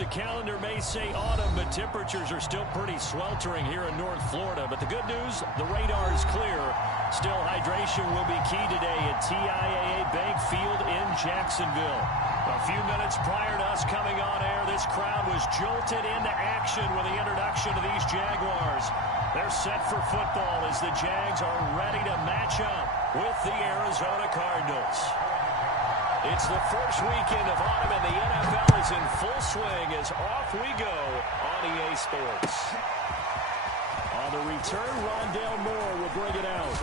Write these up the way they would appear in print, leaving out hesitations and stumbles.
The calendar may say autumn, but temperatures are still pretty sweltering here in North Florida. But the good news, the radar is clear. Still, hydration will be key today at TIAA Bank Field in Jacksonville. A few minutes prior to us coming on air, this crowd was jolted into action with the introduction of these Jaguars. They're set for football as the Jags are ready to match up with the Arizona Cardinals. It's the first weekend of autumn, and the NFL is in full swing as off we go on EA Sports. On the return, Rondale Moore will bring it out.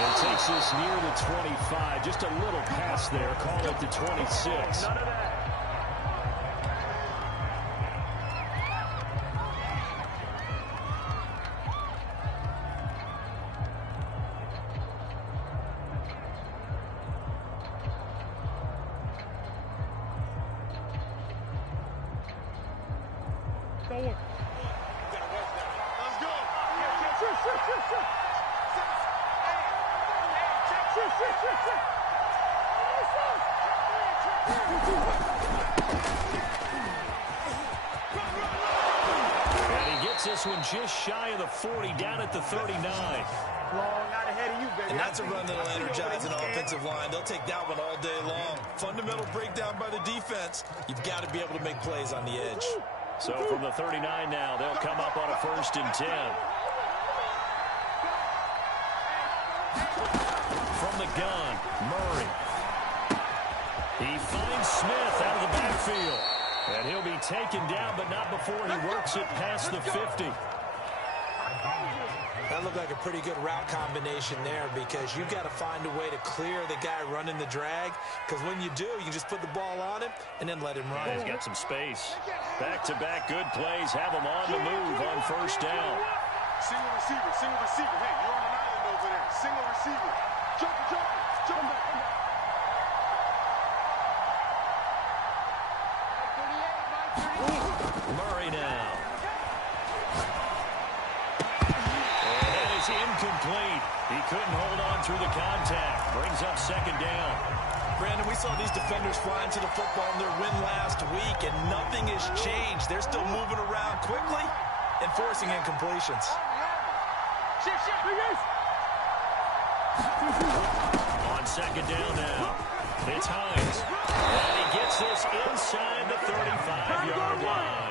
It takes this near the 25, just a little pass there, call it the 26. None of that. This one just shy of the 40, down at the 39. And that's a run that'll energize an offensive line. They'll take that one all day long. Fundamental breakdown by the defense. You've got to be able to make plays on the edge. So from the 39 now, they'll come up on a 1st and 10. From the gun, Murray. He finds Smith out of the backfield. And he'll be taken down, but not before he works it past the 50. That looked like a pretty good route combination there, because you've got to find a way to clear the guy running the drag, because when you do, you just put the ball on him and then let him run. He's got some space. Back-to-back good plays have him on the move on 1st down. Single receiver, single receiver. Hey, you're on an island over there. Single receiver. Jump. Murray now. And that is incomplete. He couldn't hold on through the contact. Brings up 2nd down. Brandon, we saw these defenders flying to the football in their win last week, and nothing has changed. They're still moving around quickly and forcing incompletions. On 2nd down now. It's Hines. And he gets this inside the 35-yard line.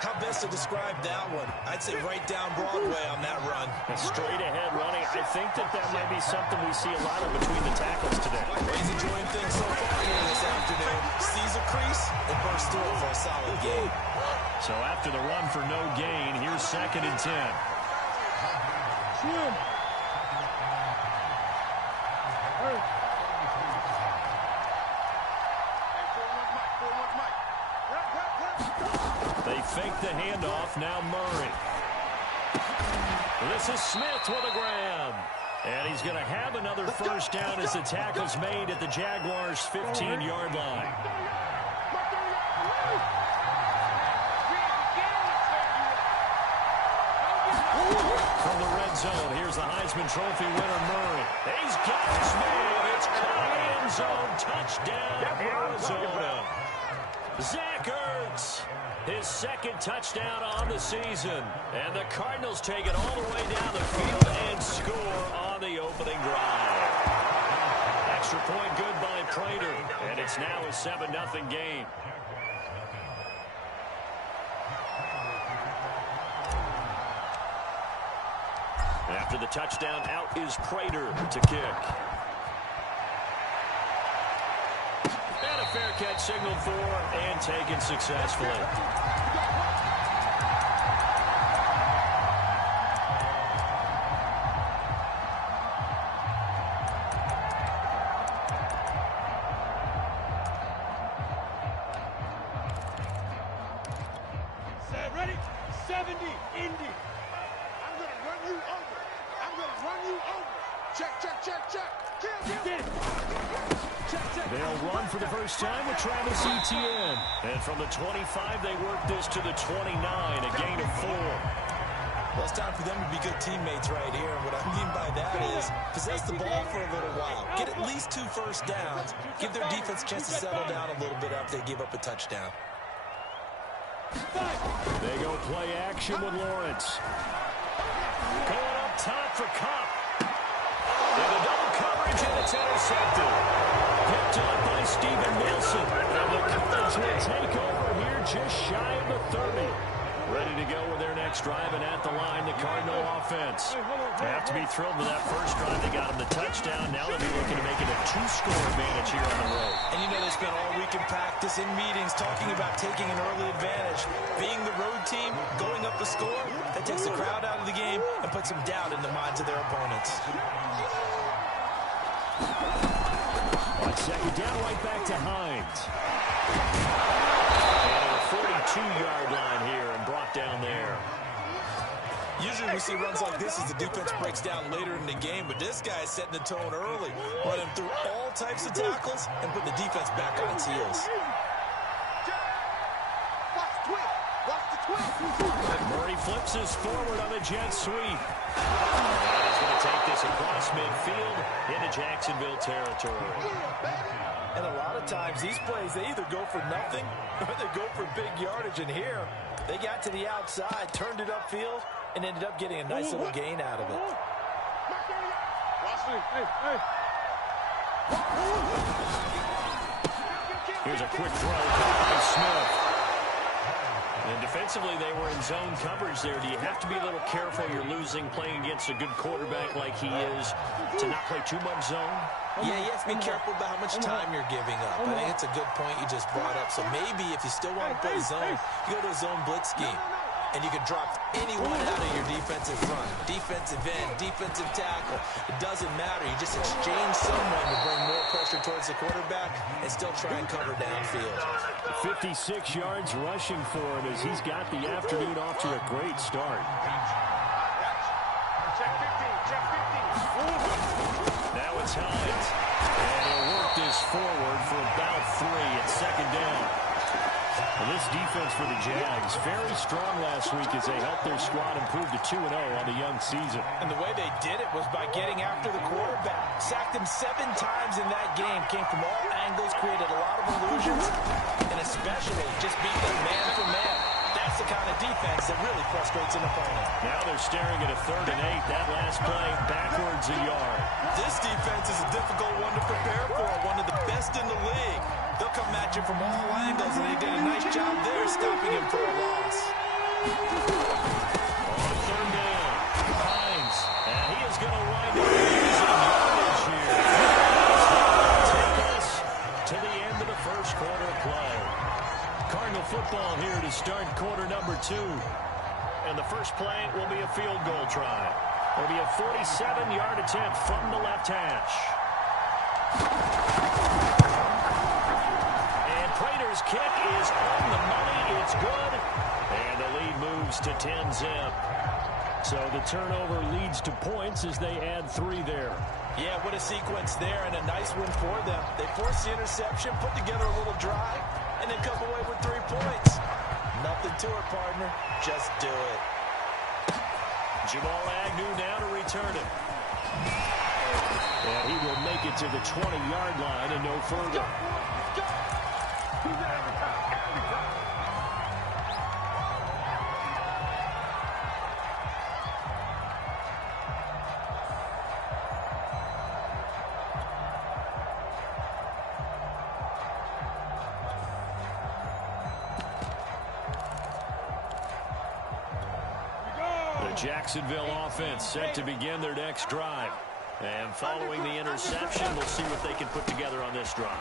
How best to describe that one? I'd say right down Broadway on that run. Straight ahead running. I think that might be something we see a lot of between the tackles today. He's enjoying things so far here this afternoon. Sees a crease and bursts through it for a solid gain. So after the run for no gain, here's 2nd and 10. They fake the handoff. Now Murray. This is Smith with a grab. And he's going to have another 1st down as the tackle's made at the Jaguars' 15-yard line. From the red zone, here's the Heisman Trophy winner, Murray. He's got his man. It's caught end zone. Touchdown, Arizona. Zach Ertz, his 2nd touchdown on the season. And the Cardinals take it all the way down the field and score on the opening drive. Extra point good by Prater. And it's now a 7-0 game. After the touchdown, out is Prater to kick. And a fair catch signaled for and taken successfully. Ready? 70, Indy. I'm going to run you over. I'm going to run you over. Check. Kill. They'll run for the first time with Travis Etienne. And from the 25, they work this to the 29, a gain of 4. Well, it's time for them to be good teammates right here. And what I mean by that is possess the ball for a little while. Get at least 2 first downs. Give their defense a chance to settle down a little bit after they give up a touchdown. They go play action with Lawrence. Going up top for Cup. And a double coverage, and it's intercepted. Picked up by Steven Wilson. And the Cards will take over here just shy of the 30. Ready to go with their next drive, and at the line, the Cardinal offense. They have to be thrilled with that first drive. They got them the touchdown. Now they'll be looking to make it a 2-score advantage here on the road. And you know they spent all week in practice, in meetings, talking about taking an early advantage. Being the road team, going up the score, that takes the crowd out of the game and puts some doubt in the minds of their opponents. On second down, right back to Hines. And a 42-yard line here and brought down there. Usually we see runs like this as the defense breaks down later in the game, but this guy is setting the tone early, running through all types of tackles and putting the defense back on its heels. Murray flips his forward on the jet sweep. And he's going to take this across midfield into Jacksonville territory. And a lot of times these plays, they either go for nothing or they go for big yardage. And here, they got to the outside, turned it upfield, and ended up getting a nice little gain out of it. Here's a quick throw by Smith. And defensively, they were in zone coverage there. Do you have to be a little careful? You're losing playing against a good quarterback like he is to not play too much zone? Yeah, you have to be careful about how much time you're giving up. I think it's a good point you just brought up. So maybe if you still want to play zone, you go to a zone blitz scheme. And you can drop anyone out of your defensive front. Defensive end, defensive tackle. It doesn't matter. You just exchange someone to bring more pressure towards the quarterback and still try and cover downfield. 56 yards rushing for him as he's got the afternoon off to a great start. Now it's Hines. And he'll work this forward for about 3 at second down. And this defense for the Jags, very strong last week as they helped their squad improve to 2-0 on the young season. And the way they did it was by getting after the quarterback. Sacked him 7 times in that game. Came from all angles, created a lot of illusions, and especially just beat them man for man. That's the kind of defense that really frustrates an opponent. Now they're staring at a 3rd and 8. That last play, backwards a yard. This defense is a difficult one to prepare for, one of the best in the league. They'll come at you from all angles, and they did a nice job there stopping him for a loss. On 3rd down, Hines, and he is going to wind up losing yardage here. Take us to the end of the first quarter play. Cardinal football here to start quarter number 2. And the first play will be a field goal try. It'll be a 47-yard attempt from the left hash. Prater's kick is on the money. It's good. And the lead moves to 10-zip. So the turnover leads to points as they add 3 there. Yeah, what a sequence there, and a nice win for them. They forced the interception, put together a little drive, and then come away with 3 points. Nothing to it, partner. Just do it. Jamal Agnew now to return it. And he will make it to the 20-yard line and no further. Jacksonville offense set to begin their next drive. And following the interception, we'll see what they can put together on this drive.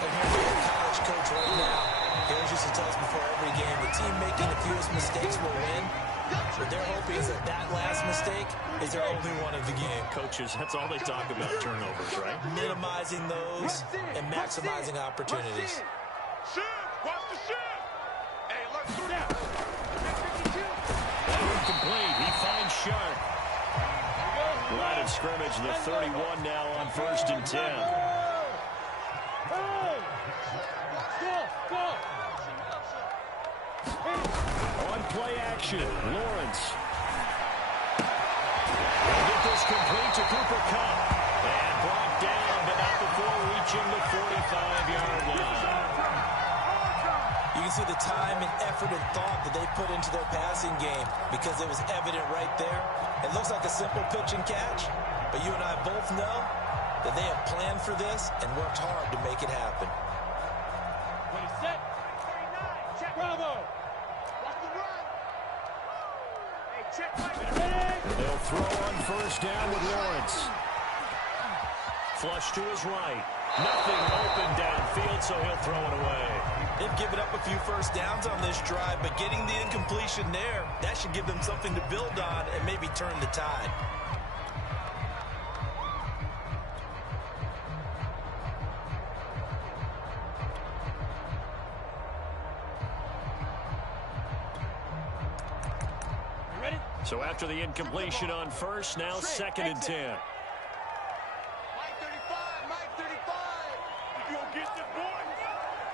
And here's your college coach right now. He always used to tell us before every game, the team making the fewest mistakes will win. But they're hoping that that last mistake is their only one of the game. Coaches, that's all they talk about, turnovers, right? Minimizing those and maximizing opportunities. Watch the shit. Hey, let's do that. Complete. He finds Sharp. Line of scrimmage, the 31 now on 1st and 10. On play action, Lawrence. They'll get this complete to Cooper Kupp. And brought down, but not before reaching the 45-yard line. You can see the time and effort and thought that they put into their passing game because it was evident right there. It looks like a simple pitch and catch, but you and I both know that they have planned for this and worked hard to make it happen. When it's set, 39, check. Bravo. Watch the run. Hey, check Mike. And they'll throw on first down with Lawrence. Flush to his right. Nothing open downfield, so he'll throw it away. They've given up a few first downs on this drive, but getting the incompletion there, that should give them something to build on and maybe turn the tide. You ready? So after the incompletion on first, now second and 10. Mike 35, Mike 35. You gonna get this, boy?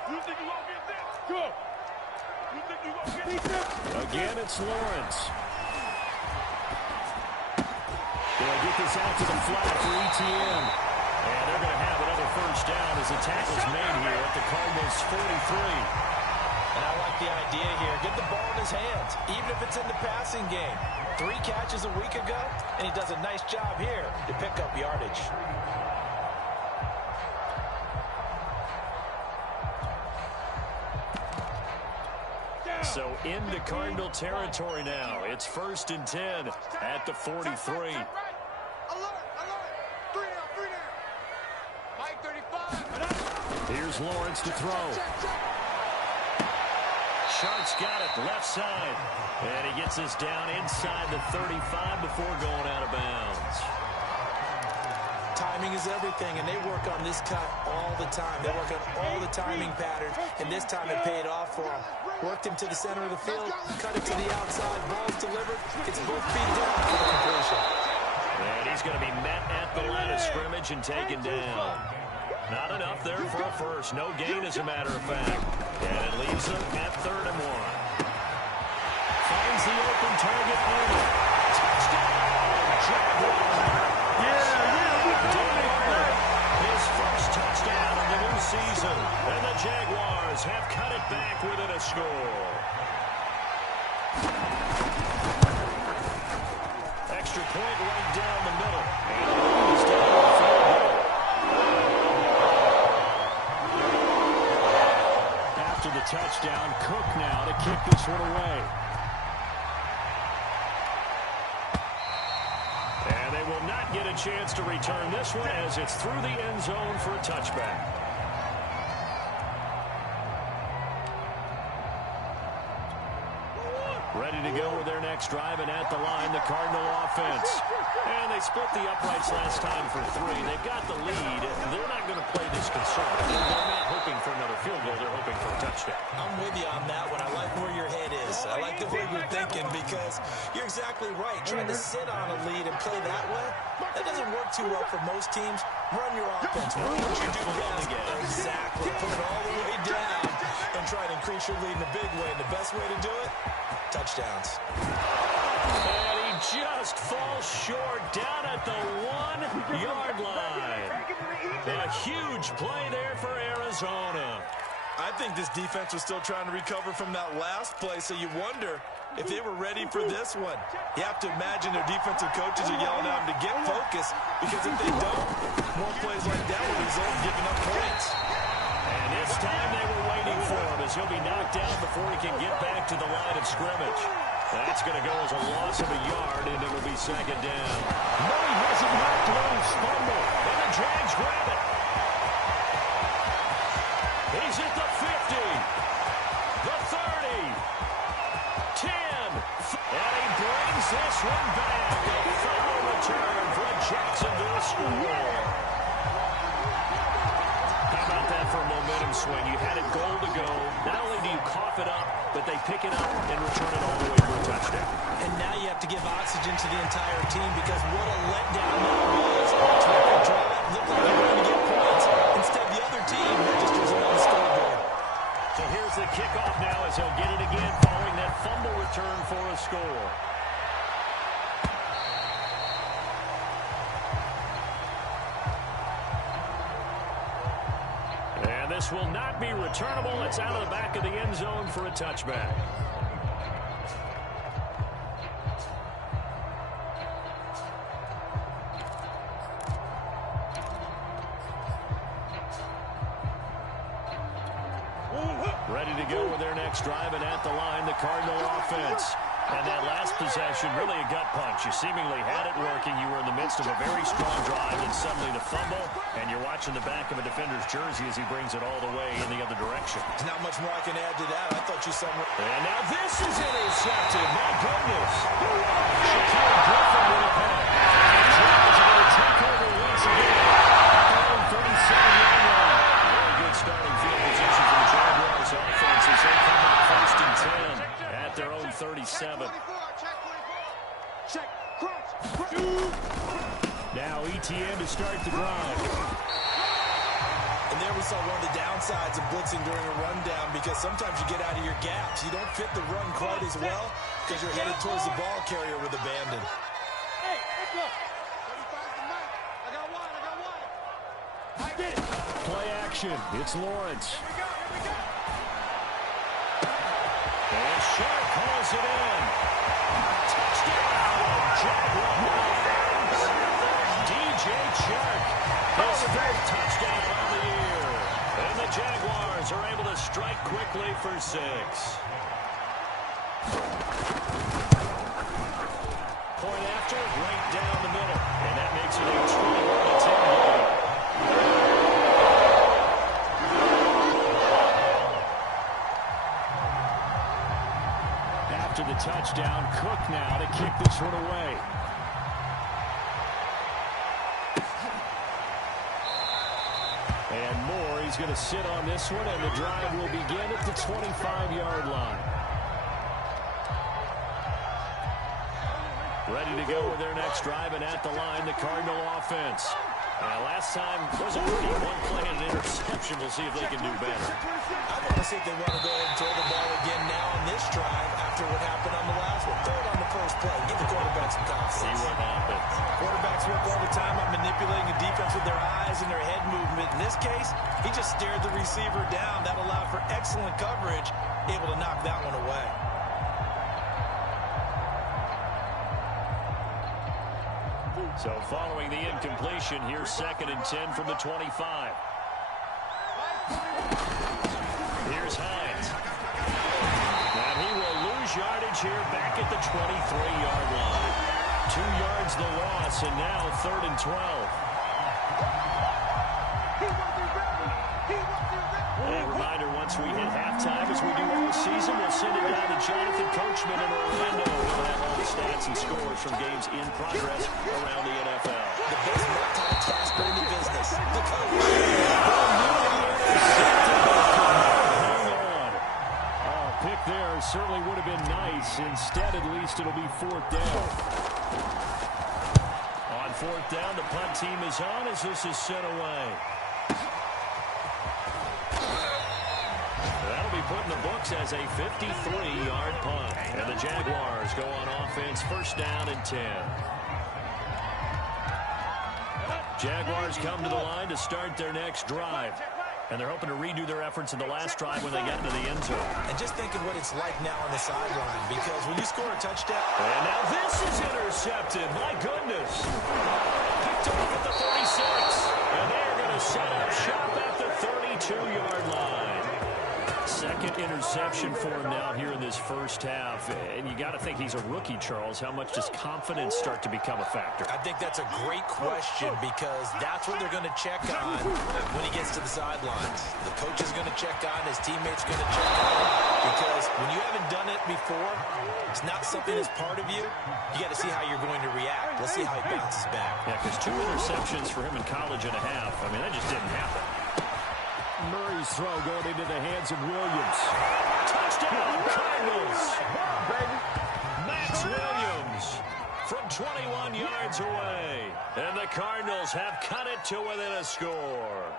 You think you gonna get this? Go. You think you gonna get this? Again, it's Lawrence. They'll get this out to the flat for ETN. And they're going to have another first down as the tackle's made here at the Cardinals 43. And I like the idea here. Get the ball in his hands, even if it's in the passing game. 3 catches a week ago, and he does a nice job here to pick up yardage. So into Cardinal territory now. It's first and 10 at the 43. Alert, alert. 3 down. Mike 35. Here's Lawrence to throw. Sharp's got it left side. And he gets this down inside the 35 before going out of bounds. Timing is everything, and they work on this cut all the time. They work on all the timing patterns, and this time it paid off for them. Worked him to the center of the field, cut it to the outside, ball's delivered. It's both feet down for the completion. And he's going to be met at the line of scrimmage and taken down. Not enough there for a first. No gain, as a matter of fact. And it leaves them at 3rd and 1. Finds the open target early. Touchdown! Jaguars! His first touchdown of the new season. And the Jaguars have cut it back within a score. Extra point right down the middle. And he's down the field goal. After the touchdown, Cook now to kick this one away. And they will not get a chance to return this one as it's through the end zone for a touchback. Ready to go with their next drive, and at the line, the Cardinal offense. And they split the uprights last time for 3. They've got the lead. They're not going to play this concern. They're not hoping for another field goal. They're hoping for a touchdown. I'm with you on that one. I like where your head is. I like the way you're thinking because you're exactly right. Trying to sit on a lead and play that way, that doesn't work too well for most teams. Run your offense. Run what you do best. Exactly. Put it all the way down and try to increase your lead in a big way. And the best way to do it, touchdowns. And he just falls short down at the 1-yard line. A huge play there for Arizona. I think this defense was still trying to recover from that last play, so you wonder if they were ready for this one. You have to imagine their defensive coaches are yelling at them to get focused, because if they don't, more plays like that will result in giving up points. And this time they were waiting for him as he'll be knocked down before he can get back to the line of scrimmage. That's going to go as a loss of a yard, and it'll be second down. No, he hasn't knocked loose. Fumble. And the Jags grab it. He's at the 50. The 30. 10. And he brings this one back. A final return for a Jacksonville score. How about that for a momentum swing? You had it goal to go. Not only do you cough it up, but they pick it up and return it all the way for a touchdown. And now you have to give oxygen to the entire team because what a letdown that was. Terrific drive. Looked like they were going to get points. Instead, the other team registers it on the scoreboard. So here's the kickoff now as he'll get it again following that fumble return for a score. And this This will not be returnable. It's out of the back of the end zone for a touchback. Ready to go with their next drive, and at the line, the Cardinal offense. And that last possession, really a gut punch. You seemingly had it working. You were in the midst of a very strong drive, and suddenly the fumble, and you're watching the back of a defender's jersey as he brings it all the way in the other direction. There's not much more I can add to that. I thought you saw more. And now this is intercepted. My goodness. Shaquille Griffin with a punt. Jags are going to take over once again. 37-yard line. Very good starting field position for the Jaguars offense as they come up 1st and 10 at their own 37. Now ETN to start the drive. And there we saw one of the downsides of blitzing during a rundown, because sometimes you get out of your gaps. You don't fit the run quite as well because you're headed towards the ball carrier with abandon. Hey, let's go. 35's the mic. I got one. I get it. Play action. It's Lawrence. Here we go. And Sharp calls it in. Touchdown, Jaguars. DJ Chark, his 5th touchdown on the year. And the Jaguars are able to strike quickly for 6. Point after, right down the middle. And that makes it a 21-10 game. After the touchdown, Cook now to kick this one away. And Moore, he's going to sit on this one, and the drive will begin at the 25-yard line. Ready to go with their next drive, and at the line, the Cardinal offense. Last time was a pretty one play and an interception. We'll see if they can do better. I want to see if they want to go ahead and throw the ball again now on this drive after what happened on the last one. Throw it on the first play. Give the quarterback some confidence. See what happens. Quarterbacks work all the time on manipulating the defense with their eyes and their head movement. In this case, he just stared the receiver down. That allowed for excellent coverage, able to knock that one away. So following the incompletion, here's 2nd and 10 from the 25. Here's Hines. And he will lose yardage here back at the 23-yard line. 2 yards the loss, and now 3rd and 12. A reminder, once we hit halftime, as we do all season, we'll send it down to Jonathan Coachman in Orlando. We'll have all the stats and scores from games in progress around the NFL. The best multitasker in the business, the coach. Hang on. Oh, pick there certainly would have been nice. Instead, at least, it'll be 4th down. On 4th down, the punt team is on as this is sent away. That'll be put in the books as a 53-yard punt. And the Jaguars go on offense, 1st down and 10. Jaguars come to the line to start their next drive. And they're hoping to redo their efforts in the last drive when they got into the end zone. And just thinking what it's like now on the sideline, because when you score a touchdown. And now this is intercepted. My goodness. Picked off at the 36. And they're going to set up shop at the 32-yard line. 2nd interception for him now here in this first half. And you got to think he's a rookie, Charles. How much does confidence start to become a factor? I think that's a great question, because that's what they're going to check on when he gets to the sidelines. The coach is going to check on, his teammates are going to check on him, because when you haven't done it before, it's not something that's part of you. You got to see how you're going to react. Let's see how he bounces back. Yeah, because 2 interceptions for him in college and a half. I mean, that just didn't happen. Murray's throw going into the hands of Williams. Touchdown, Cardinals. Max Williams from 21 yards away. And the Cardinals have cut it to within a score.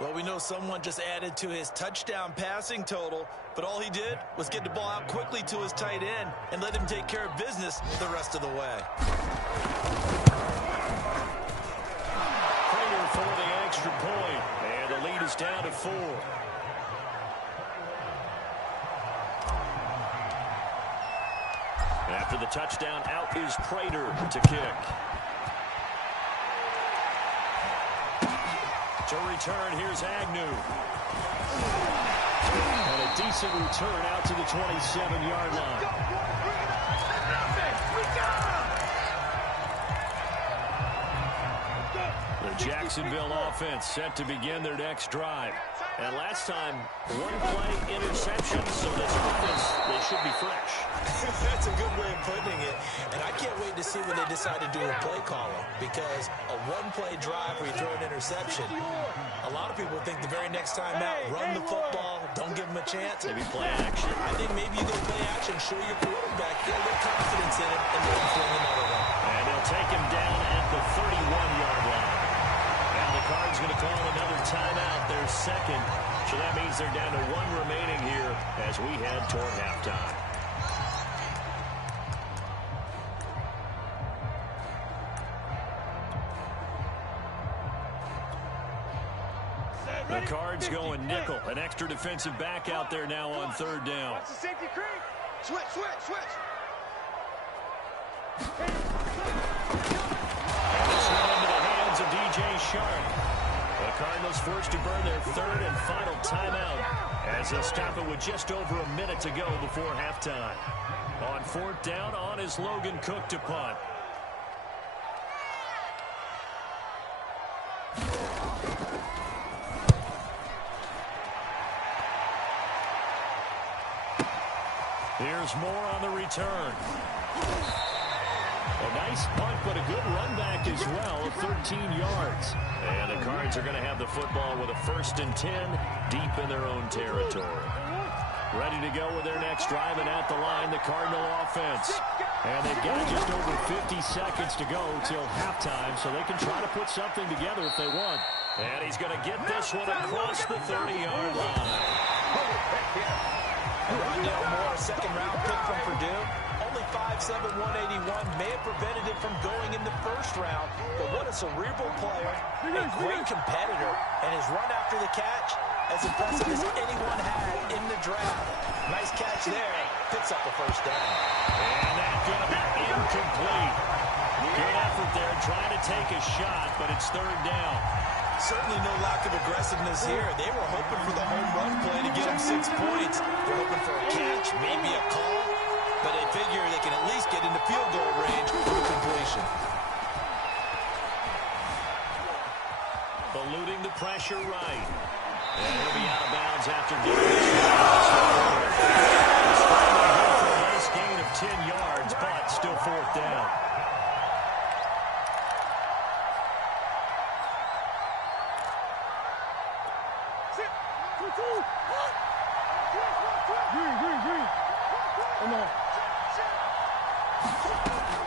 Well, we know someone just added to his touchdown passing total, but all he did was get the ball out quickly to his tight end and let him take care of business the rest of the way. Prater for the extra point. And And the lead is down to 4. After the touchdown, out is Prater to kick. To return, here's Agnew. And a decent return out to the 27-yard line. The Jacksonville offense set to begin their next drive. And last time, one play interception, so this offense, they should be fresh. That's a good way of putting it. And I can't wait to see when they decide to do a play caller, because a one-play drive where you throw an interception, a lot of people think the very next time out, run the football, don't give them a chance. Maybe play action. I think maybe you go play action, show your quarterback, get a little confidence in him, and then throw another one. And they'll take him down at the 31-yard line. Now the Cards going to call another timeout, their second. So that means they're down to 1 remaining here as we head toward halftime. The Cards going nickel. An extra defensive back out there now on 3rd down. Watch the safety creep. Switch. This one into the hands of DJ Shark. The Cardinals forced to burn their 3rd and final timeout as they'll stop it with just over a minute to go before halftime. On 4th down, on is Logan Cook to punt. Here's Moore on the return. A nice punt, but a good run back as well of 13 yards. And the Cards are going to have the football with a 1st and 10 deep in their own territory. Ready to go with their next drive, and at the line, the Cardinal offense. And they've got just over 50 seconds to go till halftime, so they can try to put something together if they want. And he's going to get this one across the 30-yard line. Rondale Moore, 2nd-round pick from Purdue. Only 5'7", 181. May have prevented him from going in the 1st round. But what a cerebral player, a great competitor, and his run after the catch, as impressive as anyone had in the draft. Nice catch there. Picks up the 1st down. And that's going to be incomplete. Good effort there, trying to take a shot, but it's 3rd down. Certainly no lack of aggressiveness here. They were hoping for the home run play to get them 6 points. They're hoping for a catch, maybe a call, but they figure they can at least get into field goal range for the completion. Eluding the pressure right. And he'll be out of bounds after getting this one. For a nice gain of 10 yards, but still 4th down.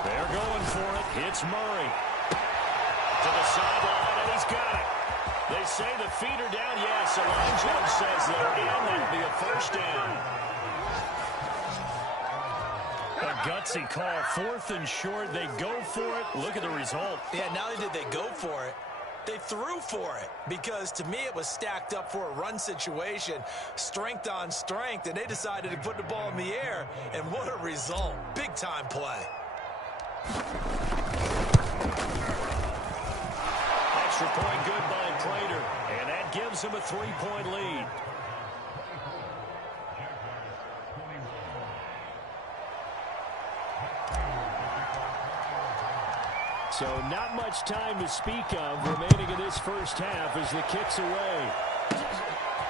They're going for it. Hits Murray. To the sideline, and he's got it. They say the feet are down. Yes, the line judge says they're in. That'll be a 1st down. A gutsy call. 4th and short. They go for it. Look at the result. Yeah, not only did they go for it, they threw for it, because to me it was stacked up for a run situation, strength on strength, and they decided to put the ball in the air, and what a result. Big-time play. Extra point good by Prater, and that gives him a 3-point lead. So not much time to speak of remaining in this 1st half as the kick's away.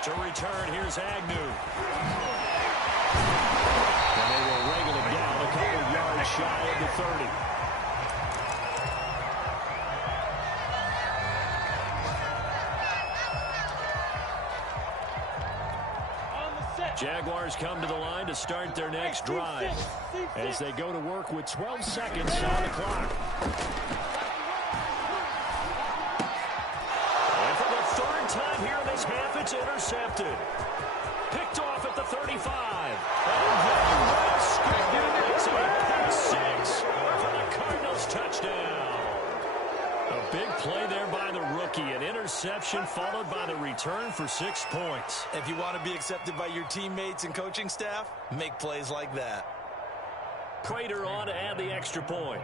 To return, here's Agnew. And they will wrangle him down a couple of yards shy of the 30. Jaguars come to the line to start their next drive as they go to work with 12 seconds on the clock. And for the 3rd time here in this half, it's intercepted. Picked off at the 35. And then well scripted. It's a pick 6 for the Cardinals touchdown. A big play there by the rookie, an interception. interception followed by the return for 6 points. If you want to be accepted by your teammates and coaching staff, make plays like that. Prater on to add the extra point.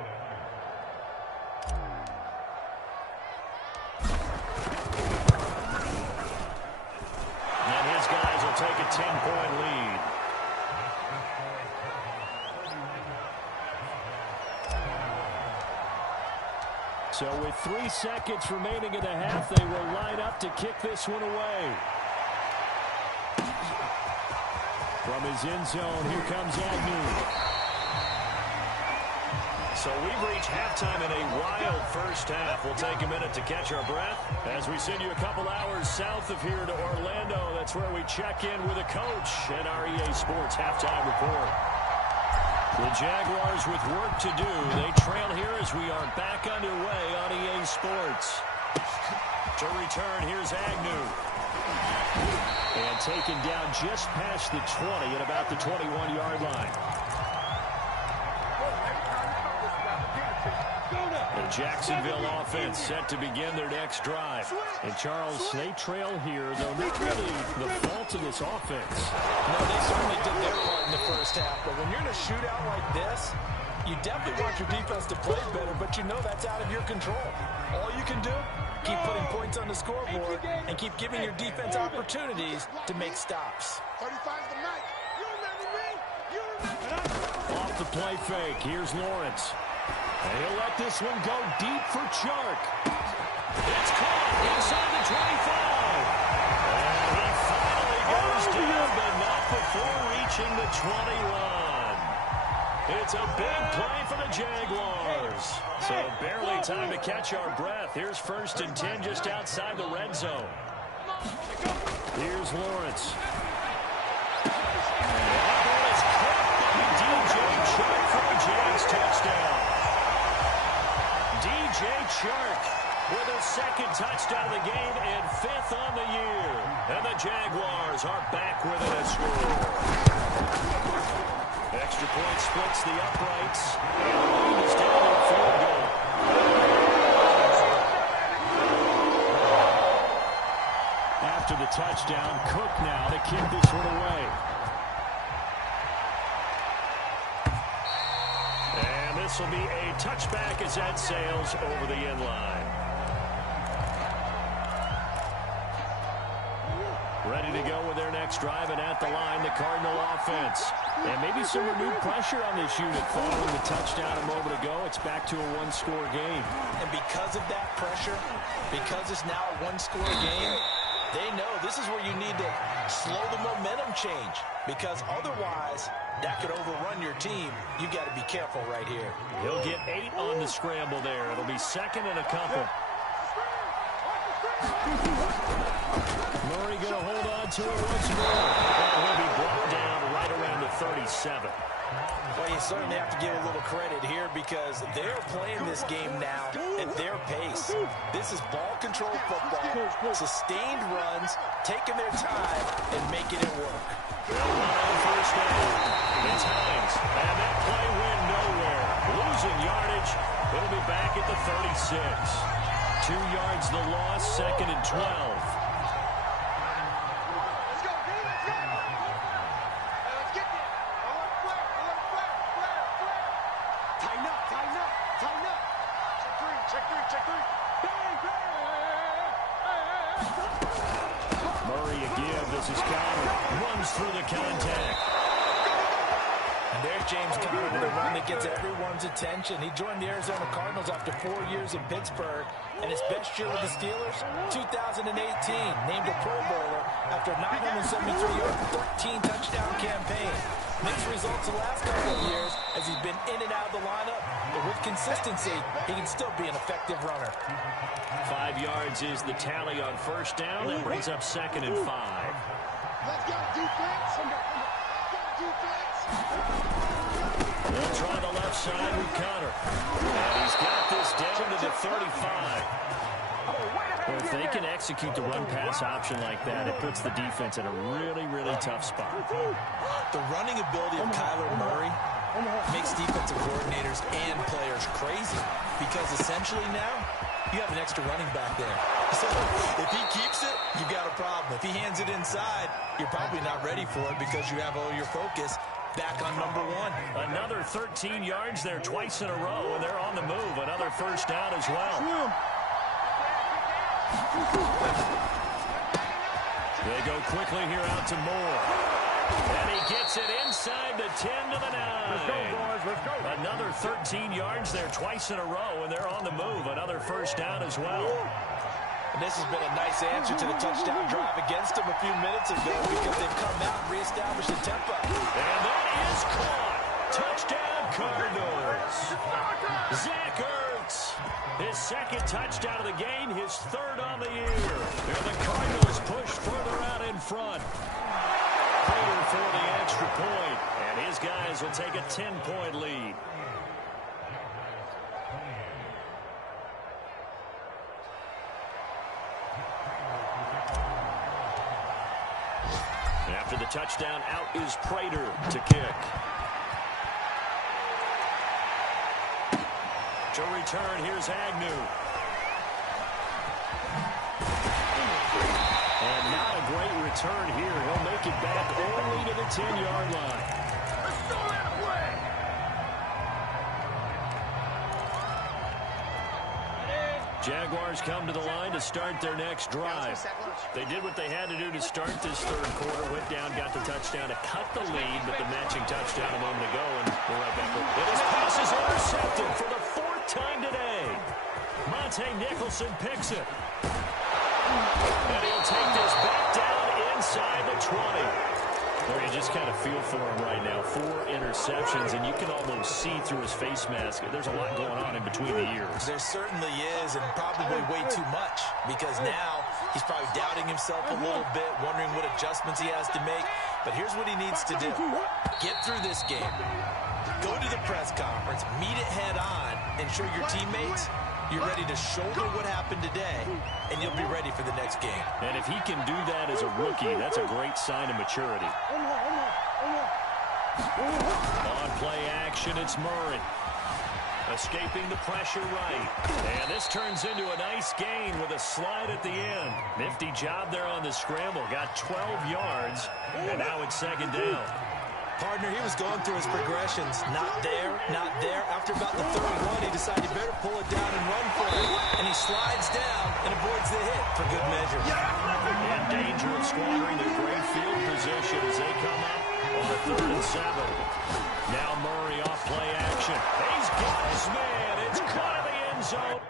And his guys will take a 10-point lead. So with 3 seconds remaining in the half, they will line up to kick this one away. From his end zone, here comes Agnew. So we've reached halftime in a wild first half. We'll take a minute to catch our breath as we send you a couple hours south of here to Orlando. That's where we check in with a coach at our EA Sports Halftime Report. The Jaguars with work to do. They trail here as we are back underway on EA Sports. To return, here's Agnew. And taken down just past the 20 at about the 21-yard line. The Jacksonville offense set to begin their next drive. And Charles, they trail here, though not really the fault of this offense. No, they certainly did their part in the first half. But when you're in a shootout like this, you definitely want your defense to play better, but you know that's out of your control. All you can do, keep putting points on the scoreboard and keep giving your defense opportunities to make stops. 35's the night. You remember me? You remember me? Off the play fake, here's Lawrence. And he'll let this one go deep for Chark. It's caught inside the 25. And he finally goes down, but not before reaching the 21. It's a big play for the Jaguars. So barely time to catch our breath. Here's 1st and 10 just outside the red zone. Here's Lawrence. And that ball is caught by DJ Chark for a Jags touchdown. DJ Chark with a 2nd touchdown of the game and 5th on the year. And the Jaguars are back within a score. Extra point splits the uprights. And the lead is down to a field goal. After the touchdown, Cook now to kick this one away. And this will be a touchback as that sails over the end line. Ready to go with their next drive, and at the line, the Cardinal offense. And maybe some renewed pressure on this unit following the touchdown a moment ago. It's back to a 1-score game. And because of that pressure, because it's now a 1-score game, they know this is where you need to slow the momentum change, because otherwise that could overrun your team. You got to be careful right here. He'll get 8 on the scramble there. It'll be 2nd and a couple. Murray going to hold on to it once more. And he'll be brought down right around the 37. Well, you certainly have to give a little credit here because they're playing this game now at their pace. This is ball control football, sustained runs, taking their time and making it work. First down. It's Hines. And that play went nowhere. Losing yardage. It'll be back at the 36. 2 yards the loss, 2nd and 12. Murray again. This is Conner. Runs through the contact. And there's James Conner with a run that gets everyone's attention. He joined the Arizona Cardinals after 4 years in Pittsburgh. And his best year with the Steelers, 2018. Named a Pro Bowler after a 973-yard, 13-touchdown campaign. Mixed results the last couple of years as he's been in and out of the lineup. But with consistency, he can still be an effective runner. 5 yards is the tally on first down. That brings up 2nd and 5. Let's go, defense. Defense. They'll try the left side with Conner. And he's got this down to the 35. Well, if they can execute the run-pass option like that, it puts the defense in a really, really tough spot. The running ability of Kyler Murray makes defensive coordinators and players crazy because essentially now you have an extra running back there. So if he keeps it, you've got a problem. If he hands it inside, you're probably not ready for it because you have all your focus back on number one. Another 13 yards there twice in a row, and they're on the move. Another first down as well. They go quickly here out to Moore. And he gets it inside the 10 to the 9. Let's go, boys. Let's go. Another 13 yards there twice in a row, and they're on the move. Another first down as well. And this has been a nice answer to the touchdown drive against them a few minutes ago because they've come out and reestablished the tempo. And that is caught. Touchdown, Cardinals. Zach Ertz. His second touchdown of the game, his third on the year. And the Cardinals push further out in front. Prater for the extra point, and his guys will take a 10-point lead. After the touchdown, out is Prater to kick. To return, here's Agnew. And not a great return here. He'll make it back only to the 10-yard line. Let's go that way. Jaguars come to the line to start their next drive. They did what they had to do to start this third quarter. Went down, got the touchdown to cut the lead, but the matching touchdown a moment ago, and we're right back. And his pass is intercepted for the fourth time today. Monte Nicholson picks it. And he'll take this back down inside the 20. Well, you just kind of feel for him right now. 4 interceptions, and you can almost see through his face mask. There's a lot going on in between the ears. There certainly is, and probably way too much, because now he's probably doubting himself a little bit, wondering what adjustments he has to make. But here's what he needs to do. Get through this game. Go to the press conference, meet it head on, and show your teammates you're ready to shoulder what happened today, and you'll be ready for the next game. And if he can do that as a rookie, that's a great sign of maturity. On play action, it's Murray. Escaping the pressure right. And this turns into a nice gain with a slide at the end. Nifty job there on the scramble. Got 12 yards, and now it's second down. Partner, he was going through his progressions. Not there, not there. After about the third one, he decided he better pull it down and run for it. And he slides down and avoids the hit for good measure. In danger of squandering their great field position as they come up on the 3rd and 7. Now Murray off play action. He's got his man. It's caught in the end zone.